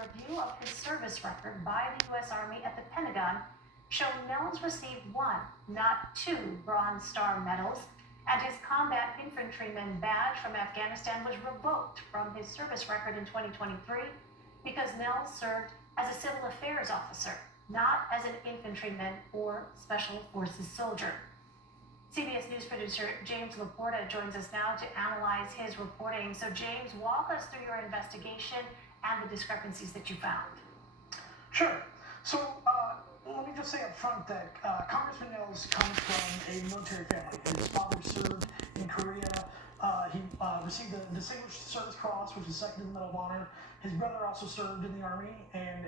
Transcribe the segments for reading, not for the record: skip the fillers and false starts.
review of his service record by the U.S. Army at the Pentagon show Nels received one, not two, Bronze Star medals, and his Combat Infantryman badge from Afghanistan was revoked from his service record in 2023 because Nels served as a civil affairs officer, not as an infantryman or special forces soldier. CBS News producer James Laporta joins us now to analyze his reporting. So James, walk us through your investigation and the discrepancies that you found. Sure. So let me just say up front that Congressman Nels comes from a military family. His father served in Korea. He received the Distinguished Service Cross, which is second to the Medal of Honor. His brother also served in the Army and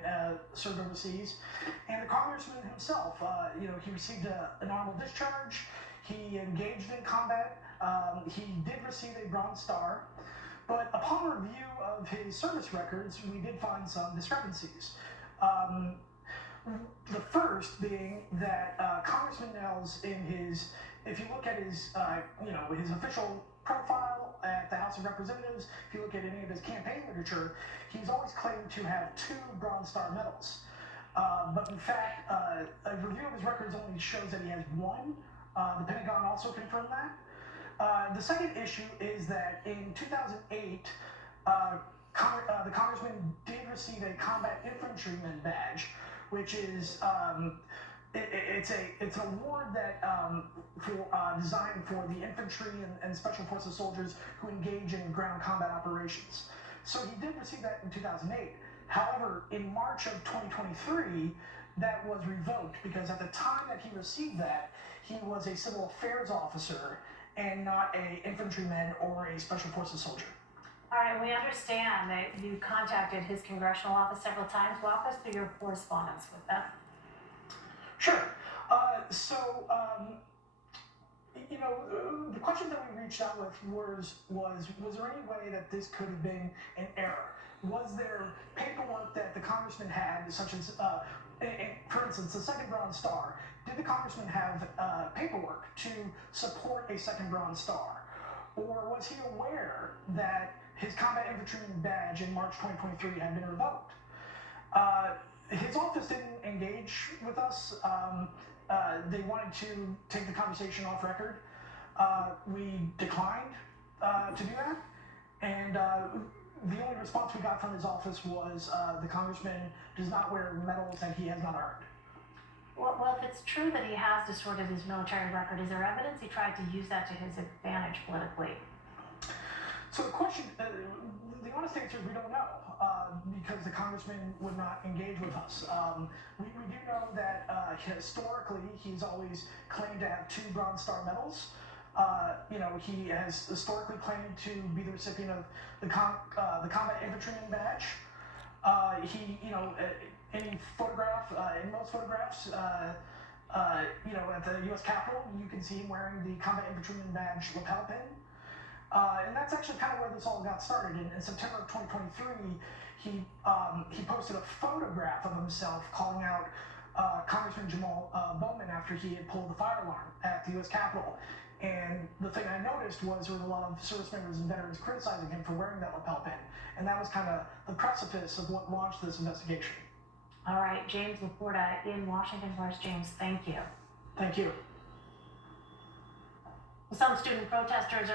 served overseas. And the congressman himself, he received an honorable discharge. He engaged in combat. He did receive a Bronze Star. But upon review of his service records, we did find some discrepancies. The first being that Congressman Nels, if you look at his official profile at the House of Representatives, if you look at any of his campaign literature, he's always claimed to have 2 Bronze Star medals. But in fact, a review of his records only shows that he has 1. The Pentagon also confirmed that. The second issue is that in 2008, the congressman did receive a Combat Infantryman badge, which is it's an award that designed for the infantry and special forces soldiers who engage in ground combat operations. So he did receive that in 2008. However, in March of 2023, that was revoked because at the time that he received that, he was a civil affairs officer and not an infantryman or a special forces soldier. All right, we understand that you contacted his congressional office several times. Walk us through your correspondence with them. Sure. The question that we reached out with was there any way that this could have been an error? Was there paperwork that the congressman had, such as, for instance, the second Bronze Star? Did the congressman have paperwork to support a second Bronze Star? Or was he aware that his Combat Infantryman badge in March 2023 had been revoked? His office didn't engage with us. They wanted to take the conversation off record. We declined to do that. And the only response we got from his office was the congressman does not wear medals that he has not earned. Well, if it's true that he has distorted his military record, is there evidence he tried to use that to his advantage politically? So the question, the honest answer is we don't know, because the congressman would not engage with us. We do know that historically he's always claimed to have 2 Bronze Star medals. He has historically claimed to be the recipient of the Combat Infantryman badge. Any photograph, in most photographs, at the U.S. Capitol, you can see him wearing the Combat Infantryman badge lapel pin. And that's actually kind of where this all got started. In September of 2023, he posted a photograph of himself calling out Congressman Jamal Bowman after he had pulled the fire alarm at the U.S. Capitol. And the thing I noticed was there were a lot of service members and veterans criticizing him for wearing that lapel pin. And that was kind of the precipice of what launched this investigation. All right, James Laporta in Washington for us. James, thank you. Thank you. Some student protesters